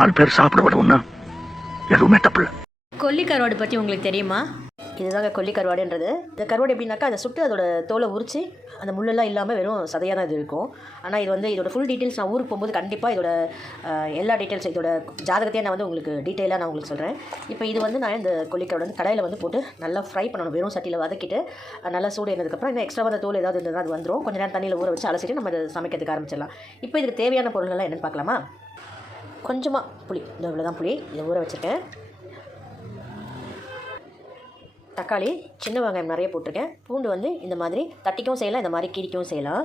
நாலு பேர் சாப்பிட விடவும்னா எதுவுமே தப்பு இல்லை. கொல்லி கருவாடு பற்றி உங்களுக்கு தெரியுமா? இதுதாங்க கொல்லி கருவாடுன்றது இந்த கருவாடு எப்படின்னாக்கா அதை சுட்டு அதோட தோலை உரிச்சு அந்த முள்ளெல்லாம் இல்லாமல் வெறும் சதையாக தான் இது இருக்கும். ஆனால் இது வந்து இதோட ஃபுல் டீட்டெயில்ஸ் நான் ஊருக்கு போகும்போது கண்டிப்பாக இதோட எல்லா டீட்டெயில்ஸ் இதோட ஜாதகத்தையும் நான் வந்து உங்களுக்கு டீட்டெயிலாக நான் உங்களுக்கு சொல்கிறேன் இப்போ இது வந்து நான் இந்த கொல்லி கருவாடு வந்து கடையில் வந்து போட்டு நல்லா ஃப்ரை பண்ணணும். வெறும் சட்டியில் வதக்கிட்டு நல்லா சூடு ஏறினதுக்கப்புறம் இன்னும் எக்ஸ்ட்ரா அந்த தோல் ஏதாவது இருந்ததுன்னா அது வந்துடும் கொஞ்சம் நேரம் தண்ணியில் ஊற வச்சு அலசிட்டு நம்ம அதை சமைக்கிறதுக்கு ஆரம்பிச்சிடலாம். இப்போ இதுக்கு தேவையான பொருள்கள்லாம் என்னென்னு பார்க்கலாமா? கொஞ்சமாக புளி. இந்த இவ்வளோ தான் புளி. இதை ஊற வச்சுருக்கேன். தக்காளி சின்ன வெங்காயம் நிறைய போட்டிருக்கேன். பூண்டு வந்து இந்த மாதிரி தட்டிக்கவும் செய்யலாம் இந்த மாதிரி கீரிக்கவும் செய்யலாம்.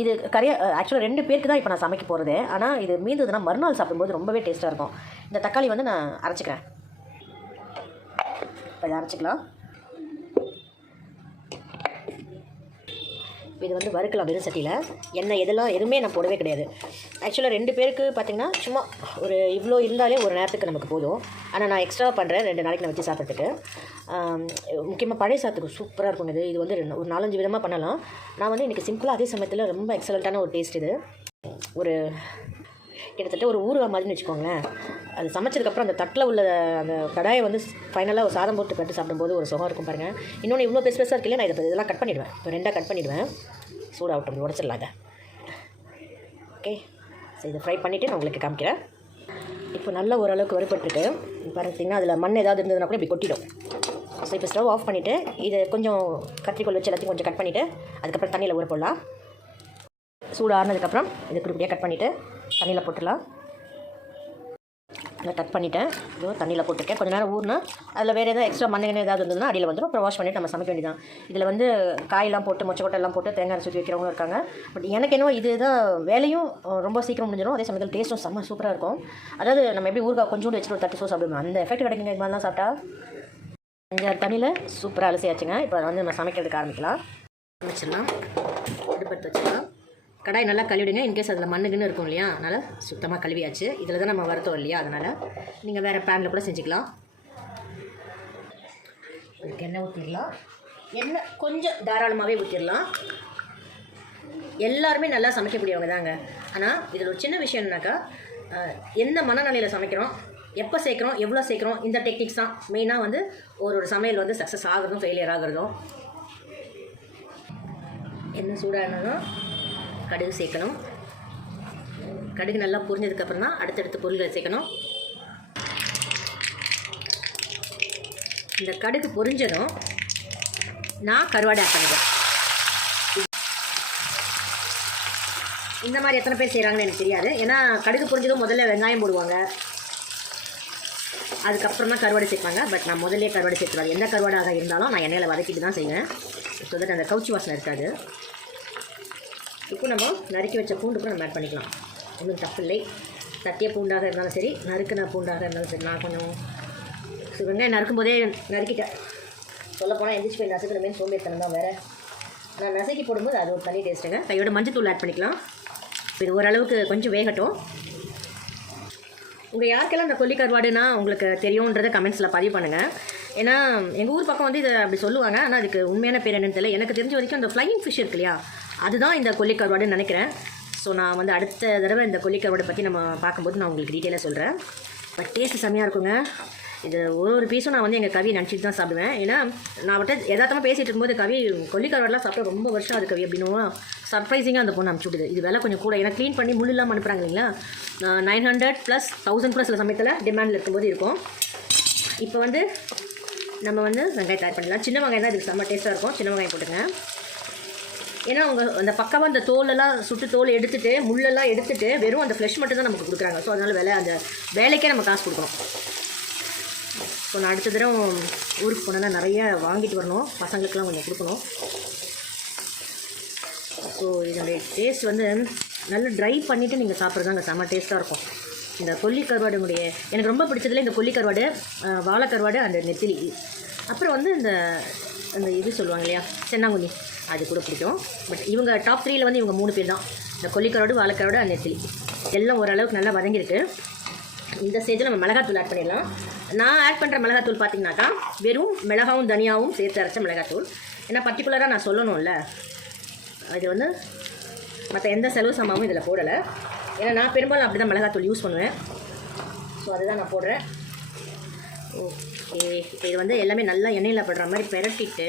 இது கரைய ஆக்சுவலாக ரெண்டு பேருக்கு தான் இப்போ நான் சமைக்க போகிறது ஆனால் இது மீந்ததுன்னா மறுநாள் சாப்பிடும்போது ரொம்பவே டேஸ்ட்டாக இருக்கும். இந்த தக்காளி வந்து நான் அரைச்சிக்கிறேன். இப்போ இதை அரைச்சிக்கலாம். இப்போ இது வந்து வறுக்கலாம் வெறும் சட்டியில். எண்ணெய் எதெல்லாம் எதுவுமே நான் போடவே கிடையாது. ஆக்சுவலாக ரெண்டு பேருக்கு பார்த்திங்கன்னா சும்மா ஒரு இவ்வளோ இருந்தாலே ஒரு நேரத்துக்கு நமக்கு போதும். ஆனால் நான் எக்ஸ்ட்ரா பண்ணுறேன் ரெண்டு நாளைக்கு நான் வச்சு சாப்பிட்றதுக்கு. முக்கியமாக பழைய சாத்துக்கு சூப்பராக இருக்கும் இது. இது வந்து ரெண்டு ஒரு நாலஞ்சு விதமாக பண்ணலாம். நான் வந்து இன்றைக்கி சிம்பிளாக அதே சமயத்தில் ரொம்ப எக்ஸலண்ட்டான ஒரு டேஸ்ட் இது. ஒரு கிட்டத்தட்ட ஒரு ஊறுகாய் மாதிரின்னு வச்சுக்கோங்களேன். அது சமைச்சதுக்கப்புறம் அந்த தட்டில் உள்ள அந்த கடாயை வந்து ஃபைனலாக ஒரு சாதம் போட்டு கட்டு சாப்பிடும்போது ஒரு சுகம் இருக்கும் பாருங்கள் இன்னொன்று இவ்வளோ பெருசு பெருசாக இருக்குல்ல நான் இதை இதெல்லாம் கட் பண்ணிவிடுவேன் இப்போ ரெண்டாக கட் பண்ணிவிடுவேன் சூடாகட்டும் உடச்சிடலாம் அதை ஓகே சரி இதை ஃப்ரை பண்ணிவிட்டு நான் உங்களுக்கு காமிக்கிறேன். இப்போ நல்ல ஓரளவுக்கு வறுபட்டுருக்கு. பார்த்தீங்கன்னா அதில் மண் ஏதாவது இருந்ததுன்னா கூட இப்படி கொட்டிடும். ஸோ இப்போ ஸ்டவ் ஆஃப் பண்ணிவிட்டு இதை கொஞ்சம் கத்திரிக்கோள் வச்சு எல்லாத்தையும் கொஞ்சம் கட் பண்ணிவிட்டு அதுக்கப்புறம் தண்ணியில் ஊற போடலாம். சூடு ஆறுனதுக்கப்புறம் இது குடிப்படியாக கட் பண்ணிவிட்டு தண்ணியில் போட்டுடலாம். நான் கட் பண்ணிவிட்டேன் இதுவும் தண்ணியில் போட்டுருக்கேன். கொஞ்சம் நேரம் ஊறினா அதில் வேறு எதாவது எக்ஸ்ட்ரா மண்ணெண்ணெய் ஏதாவது இருந்ததுன்னா அடியில் வந்துடும் அப்புறம் வாஷ் பண்ணிவிட்டு நம்ம சமைக்க வேண்டியதான் இதில் வந்து காயெல்லாம் போட்டு மொச்சக்கொட்டை எல்லாம் போட்டு தேங்காய் சுற்றி வைக்கிறவங்க இருக்காங்க. பட் எனக்கு என்ன இதுதான் வேலையும் ரொம்ப சீக்கிரம் முடிஞ்சிடும் அதே சமயத்தில் டேஸ்ட்டும் செம்ம சூப்பராக இருக்கும். அதாவது நம்ம எப்படி ஊருக்கா கொஞ்சோண்டு வச்சுட்டு ஒரு தட்டு சோஸ் சாப்பிடுவோம் அந்த எஃபெக்ட் கிடைக்குங்க இது மாதிரிலாம் சாப்பிட்டா? அஞ்சாறு தண்ணியில் சூப்பராக அலசியாச்சுங்க. இப்போ வந்து நம்ம சமைக்கிறதுக்கு ஆரம்பிக்கலாம். வச்சிடலாம் அடுப்பத்து வச்சுக்கலாம் கடாய் நல்லா கழுவிடுங்க. இன்கேஸ் அதில் மண்ணுக்குன்னு இருக்கும் இல்லையா? அதனால் சுத்தமாக கழுவியாச்சு. இதில் தான் நம்ம வருத்தம் இல்லையா? அதனால் நீங்கள் வேறு பேனில் கூட செஞ்சுக்கலாம். அதுக்கு எண்ணெய் ஊற்றிடலாம் எண்ணெய் கொஞ்சம் தாராளமாகவே ஊற்றிடலாம் எல்லாருமே நல்லா சமைக்கக்கூடியவங்க தாங்க. ஆனால் இதில் ஒரு சின்ன விஷயம் என்னன்னாக்கா எந்த மனநிலையில் சமைக்கிறோம் எப்போ சேர்க்குறோம் எவ்வளோ சேர்க்குறோம் இந்த டெக்னிக்ஸ் தான் மெயினாக வந்து ஒரு ஒரு சமையல் வந்து சக்ஸஸ் ஆகிறதும் ஃபெயிலியர் ஆகிறதும். சூடாக என்னன்னா கடுகு சேர்க்கணும். கடுகு நல்லா புரிஞ்சதுக்கப்புறம் தான் அடுத்தடுத்த பொருள்களை சேர்க்கணும். இந்த கடுகு பொரிஞ்சதும் நான் கருவாடை ஆட் பண்ணிடுவேன் இந்த மாதிரி எத்தனை பேர் செய்கிறாங்கன்னு எனக்கு தெரியாது. ஏன்னா கடுகு பொரிஞ்சதும் முதல்ல வெங்காயம் போடுவாங்க. அதுக்கப்புறம் தான் கருவாடை சேர்ப்பாங்க. பட் நான் முதல்லே கருவாடை சேர்த்துருவாங்க எந்த கருவாடாக இருந்தாலும் நான் எண்ணெயில் வதக்கிட்டு தான் செய்வேன். ஸோ தட் அந்த கவுச்சி வாசனை இருக்காது. இப்போ நம்ம நறுக்கி வச்ச பூண்டு கூட நம்ம ஆட் பண்ணிக்கலாம். ஒன்றும் தப்பு இல்லை. தட்டிய பூண்டாக இருந்தாலும் சரி நறுக்கின பூண்டாக இருந்தாலும் சரி நான் கொஞ்சம் ஸோ வெங்காயம் நறுக்கும் போதே நறுக்கிட்டேன். சொல்லப்போனால் எந்திரிச்சு போய் நசுக்கணுமே சோம்பேறித்தனம் தான் வேறு. நான் நசுக்கி போடும்போது அது ஒரு தனி டேஸ்ட்டுங்க கையோட மஞ்சத்தூள் ஆட் பண்ணிக்கலாம். இது ஓரளவுக்கு கொஞ்சம் வேகட்டும். உங்கள் யாருக்கெல்லாம் இந்த கொல்லி கருவாடுனா உங்களுக்கு தெரியுன்றதை கமெண்ட்ஸில் பதிவு பண்ணுங்கள் ஏன்னா எங்கள் ஊர் பக்கம் வந்து இதை அப்படி சொல்லுவாங்க. ஆனால் அதுக்கு உண்மையான பேர் என்னன்னு தெரியல. எனக்கு தெரிஞ்ச வரைக்கும் அந்த ஃப்ளையிங் ஃபிஷ் இருக்கு இல்லையா? அதுதான் இந்த கொல்லிக்கருவாடுன்னு நினைக்கிறேன். ஸோ நான் வந்து அடுத்த தடவை இந்த கொல்லிக்கருவாடை பற்றி நம்ம பார்க்கும்போது நான் உங்களுக்கு டீட்டெயிலாக சொல்கிறேன் பட் டேஸ்ட் செம்மையாக இருக்குங்க. இது ஒரு ஒரு பீஸும் நான் வந்து எங்கள் கவியை நினச்சிட்டு தான் சாப்பிடுவேன். ஏன்னா நான் அவட்ட எதார்த்தமாக பேசிகிட்டு இருக்கும்போது கவி கொல்லிக்கருவாடெலாம் சாப்பிட்டா ரொம்ப வருஷம் அது கவி அப்படின்னு சர்ப்ரைசிங்காக அந்த பொண்ணு அனுப்பிச்சு விடுது இது விலை கொஞ்சம் கூட. ஏன்னா க்ளீன் பண்ணி முள் இல்லாமல் அனுப்புகிறாங்க இல்லைங்களா? Nine hundred plus thousand plus சில சமயத்தில் டிமாண்டில் இருக்கும்போது இருக்கும். இப்போ வந்து நம்ம வந்து வெங்காயம் தயார் பண்ணலாம் சின்ன வெங்காயம் தான் இதுக்கு செம்ம டேஸ்ட்டாக இருக்கும். சின்ன வெங்காயம் போட்டுங்க ஏன்னா அவங்க அந்த பக்கமாக அந்த தோலெல்லாம் சுட்டு தோல் எடுத்துகிட்டு முள்ளெல்லாம் எடுத்துகிட்டு வெறும் அந்த ஃப்ளஷ் மட்டும் தான் நமக்கு கொடுக்குறாங்க. ஸோ அதனால் வேலை அந்த வேலைக்கே நம்ம காசு கொடுக்குறோம் ஸோ நான் அடுத்த தடவை ஊருக்கு போனேன்னா நிறைய வாங்கிட்டு வரணும். பசங்களுக்கெல்லாம் கொஞ்சம் கொடுக்கணும். ஸோ இதனுடைய டேஸ்ட் வந்து நல்லா ட்ரை பண்ணிவிட்டு நீங்கள் சாப்பிட்றதாங்க செம்ம டேஸ்ட்டாக இருக்கும். இந்த கொல்லி கருவாடுனுடைய எனக்கு ரொம்ப பிடிச்சதுல இந்த கொல்லி கருவாடு வாழை கருவாடு அந்த நெத்திலி. அப்புறம் வந்து இந்த அந்த இது சொல்லுவாங்க இல்லையா சென்னாங்குண்ணி அது கூட பிடிக்கும். பட் இவங்க டாப் த்ரீயில் வந்து இவங்க மூணு பேர் தான். இந்த கொல்லிக்கரோடு வாழைக்கரோடு அந்த நெத்திலி. எல்லாம் ஓரளவுக்கு நல்லா வதங்கியிருக்கு. இந்த ஸ்டேஜில் நம்ம மிளகாத்தூள் ஆட் பண்ணிடலாம். நான் ஆட் பண்ணுற மிளகாத்தூள் பார்த்தீங்கன்னாக்கா வெறும் மிளகாவும் தனியாவும் சேர்த்து அரைச்ச மிளகாத்தூள் ஏன்னா பர்டிகுலராக நான் சொல்லணும்ல. இது வந்து மற்ற எந்த செலவு சம்பவமும் இதில் போடலை. ஏன்னா நான் பெரும்பாலும் அப்படி தான் மிளகாத்தூள் யூஸ் பண்ணுவேன். ஸோ அதுதான் நான் போடுறேன். ஓகே இப்போ இது வந்து எல்லாமே நல்லா எண்ணெயில் படுற மாதிரி பெரட்டிட்டு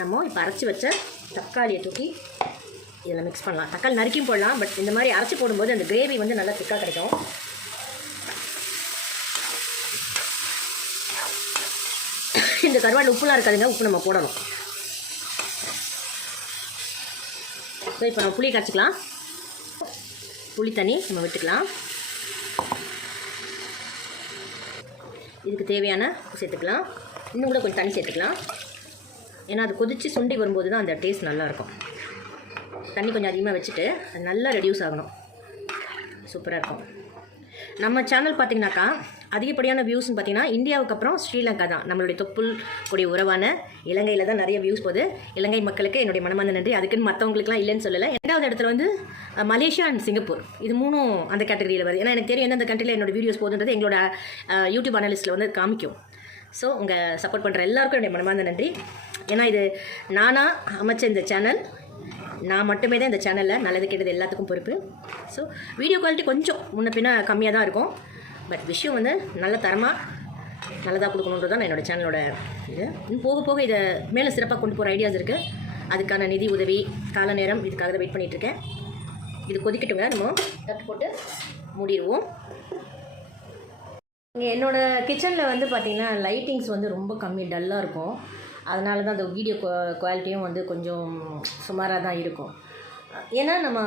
நம்ம இப்போ அரைச்சி வச்ச தக்காளியை தூக்கி இதில் மிக்ஸ் பண்ணலாம். தக்காளி நறுக்கியும் போடலாம் பட் இந்த மாதிரி அரைச்சி போடும்போது அந்த கிரேவி வந்து நல்லா திக்காக கிடைக்கும். இந்த கருவாடு உப்புலாம் இருக்காதுங்க உப்பு நம்ம போடணும். ஸோ இப்போ நம்ம புளி கரைச்சிக்கலாம். புளி தண்ணி நம்ம விட்டுக்கலாம். இதுக்கு தேவையான சேர்த்துக்கலாம். இன்னும் கூட கொஞ்சம் தண்ணி சேர்த்துக்கலாம். ஏன்னா அது கொதித்து சுண்டி வரும்போது தான் அந்த டேஸ்ட் நல்லாயிருக்கும். தண்ணி கொஞ்சம் அதிகமாக வச்சுட்டு அது நல்லா ரெடியூஸ் ஆகணும். சூப்பராக இருக்கும். நம்ம சேனல் பார்த்திங்கனாக்கா அதிகப்படியான வியூஸ்னு பார்த்தீங்கன்னா இந்தியாவுக்கு அப்புறம் ஸ்ரீலங்கா தான் நம்மளுடைய தொப்புள் கூடிய உறவான இலங்கையில் தான் நிறைய வியூஸ் போகுது. இலங்கை மக்களுக்கு என்னுடைய மனமார்ந்த நன்றி. அதுக்குன்னு மற்றவங்களுக்குலாம் இல்லைன்னு சொல்லலை. ரெண்டாவது இடத்துல வந்து மலேசியா அண்ட் சிங்கப்பூர். இது மூணும் அந்த கேட்டகரியில் வருது. ஏன்னா எனக்கு தெரியும் எந்தெந்த கண்ட்ரியில் என்னோட வீடியோஸ் போகுதுன்றது எங்களோட யூடியூப் அனலிஸ்ட்டில் வந்து காமிக்கும். ஸோ உங்கள் சப்போர்ட் பண்ணுற எல்லாருக்கும் என்னுடைய மனமார்ந்த நன்றி. ஏன்னா இது நானாக அமைச்ச இந்த சேனல் நான் மட்டுமே தான் இந்த சேனலில் நல்லது கெட்டது எல்லாத்துக்கும் பொறுப்பு. ஸோ வீடியோ குவாலிட்டி கொஞ்சம் முன்ன பின்ன கம்மியாக தான் இருக்கும். பட் விஷயம் வந்து நல்ல தரமாக நல்லதாக கொடுக்கணுன்றது தான் என்னோடய சேனலோட இது. இன்னும் போக போக இதை மேலே சிறப்பாக கொண்டு போகிற ஐடியாஸ் இருக்குது அதுக்கான நிதி உதவி கால நேரம் இதுக்காக தான் வெயிட் பண்ணிகிட்ருக்கேன் இது கொதிக்கட்டுங்க நம்ம தட்டு போட்டு மூடிடுவோம். இங்கே என்னோடய கிச்சனில் வந்து பார்த்திங்கன்னா லைட்டிங்ஸ் வந்து ரொம்ப கம்மி டல்லாக இருக்கும். அதனால தான் அந்த வீடியோ குவாலிட்டியும் வந்து கொஞ்சம் சுமாராக தான் இருக்கும். ஏன்னா நம்ம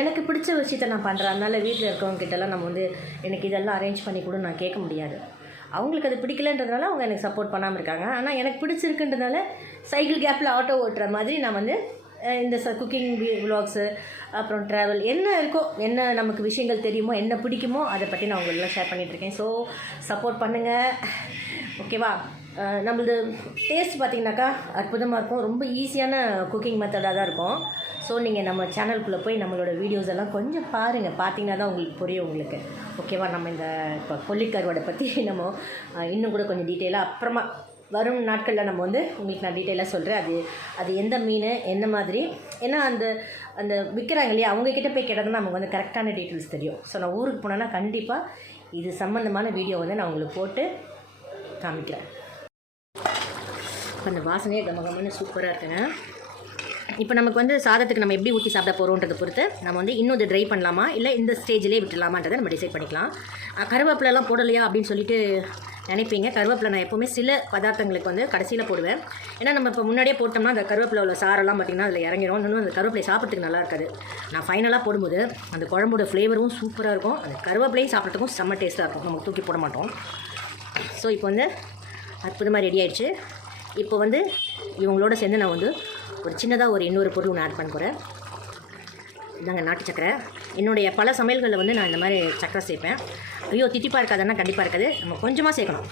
எனக்கு பிடிச்ச விஷயத்த நான் பண்ணுறேன் வீட்டில் இருக்கவங்க கிட்டலாம் நம்ம வந்து எனக்கு இதெல்லாம் அரேஞ்ச் பண்ணி கூட நான் கேட்க முடியாது. அவங்களுக்கு அது பிடிக்கலன்றதுனால அவங்க எனக்கு சப்போர்ட் பண்ணாமல் இருக்காங்க. ஆனால் எனக்கு பிடிச்சிருக்குன்றதுனால சைக்கிள் கேப்பில் ஆட்டோ ஓட்டுற மாதிரி நான் வந்து இந்த ச குக்கிங் விலாக்ஸு அப்புறம் ட்ராவல் என்ன இருக்கோ என்ன நமக்கு விஷயங்கள் தெரியுமோ என்ன பிடிக்குமோ அதை பற்றி நான் உங்களெல்லாம் ஷேர் பண்ணிகிட்ருக்கேன் ஸோ சப்போர்ட் பண்ணுங்கள் ஓகேவா? நம்மளது டேஸ்ட் பார்த்திங்கனாக்கா அற்புதமாக இருக்கும். ரொம்ப ஈஸியான குக்கிங் மெத்தடாக தான் இருக்கும். ஸோ நீங்கள் நம்ம சேனலுக்குள்ளே போய் நம்மளோட வீடியோஸ் எல்லாம் கொஞ்சம் பாருங்கள் பார்த்தீங்கன்னா தான் உங்களுக்கு புரியும் உங்களுக்கு. ஓகேவா நம்ம இந்த இப்போ கொல்லிக்கருவாடை பற்றி நம்ம இன்னும் கூட கொஞ்சம் டீட்டெயிலாக அப்புறமா வரும் நாட்களில் நம்ம வந்து உங்களுக்கு நான் டீட்டெயிலாக சொல்கிறேன் அது அது எந்த மீன் என்ன மாதிரி? ஏன்னா அந்த அந்த விற்கிறாங்க இல்லையா? அவங்கக்கிட்ட போய் கேட்டால் நமக்கு வந்து கரெக்டான டீட்டெயில்ஸ் தெரியும். ஸோ நான் ஊருக்கு போனேன்னா கண்டிப்பாக இது சம்மந்தமான வீடியோ வந்து நான் உங்களுக்கு போட்டு காமிக்கிறேன். அந்த வாசனையே கம சூப்பராக இருக்குங்க. இப்போ நமக்கு வந்து சாதத்துக்கு நம்ம எப்படி ஊற்றி சாப்பிட போகிறோன்றதை பொறுத்து நம்ம வந்து இன்னும் இதை ட்ரை பண்ணலாமா? இல்லை இந்த ஸ்டேஜ்லேயே விட்டுலாமான்றதை நம்ம டிசைட் பண்ணிக்கலாம். அஹ் கருவேப்பிலலாம் போடலையா அப்படின்னு சொல்லிட்டு நினைப்பீங்க. கருவேப்பிலை நான் எப்போவுமே சில பதார்த்தங்களுக்கு வந்து கடைசியில் போடுவேன். ஏன்னா நம்ம இப்போ முன்னாடியே போட்டோம்னா அந்த கருவேப்பிலை உள்ள சாரெல்லாம் பார்த்திங்கன்னா அதில் இறங்கிடும் இன்னும் அந்த கருவேப்பிலை சாப்பிட்றதுக்கு நல்லா இருக்காது. நான் ஃபைனலாக போடும்போது அந்த குழம்போட ஃப்ளேவரும் சூப்பராக இருக்கும். அந்த கருவேப்பிலையும் சாப்பிட்றதுக்கும் செம்ம டேஸ்ட்டாக இருக்கும். நம்ம தூக்கி போட மாட்டோம். ஸோ இப்போ வந்து அற்புதமாக ரெடி ஆயிடுச்சு. இப்போ வந்து இவங்களோட சேர்ந்து நான் வந்து ஒரு சின்னதாக ஒரு இன்னொரு பொருள் ஒன்று ஆட் பண்ண போகிறேன் இதாங்க நாட்டு சக்கரை. என்னுடைய பல சமையல்களில் வந்து நான் இந்த மாதிரி சக்கரை சேர்ப்பேன். ஐயோ திட்டிப்பாக இருக்காதுன்னா கண்டிப்பாக இருக்காது. நம்ம கொஞ்சமாக சேர்க்கணும்.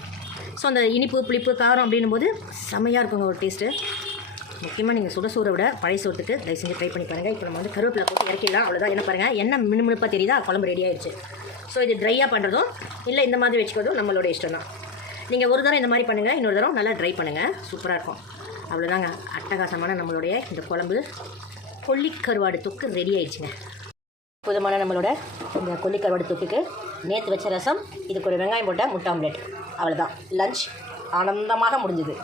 ஸோ அந்த இனிப்பு புளிப்பு காரம் அப்படின்னும் போது செம்மையாக இருக்குங்க ஒரு டேஸ்ட்டு முக்கியமாக நீங்கள் சுட சூறை விட பழைய சோத்துக்கு தயவு செஞ்சு ட்ரை பண்ணி பாருங்கள் இப்போ நம்ம வந்து கருவேப்பிலை போட்டு இறக்கிடலாம். அவ்வளோதான் என்ன பாருங்கள் என்ன மினுமினுப்பாக தெரியுதா? குழம்பு ரெடி ஆயிடுச்சு. ஸோ இது ட்ரையாக பண்ணுறதும் இல்லை இந்த மாதிரி வச்சுக்கிறதும் நம்மளோட இஷ்டம் தான் நீங்கள் ஒரு தரம் இந்த மாதிரி பண்ணுங்கள் இன்னொரு தரம் நல்லா ட்ரை பண்ணுங்கள் சூப்பராக இருக்கும். அவ்வளோதாங்க அட்டகாசமான நம்மளுடைய இந்த குழம்பு. கொல்லிக்கருவாடு தொக்கு ரெடி ஆயிடுச்சுங்க. புதுமான நம்மளோட இந்த கொல்லிக்கருவாடு தொக்குக்கு நேற்று வச்ச ரசம் இதுக்கு ஒரு வெங்காயம் போட்ட முட்டை ஆம்லேட் அவ்வளோதான் லஞ்ச் ஆனந்தமாக முடிஞ்சுது.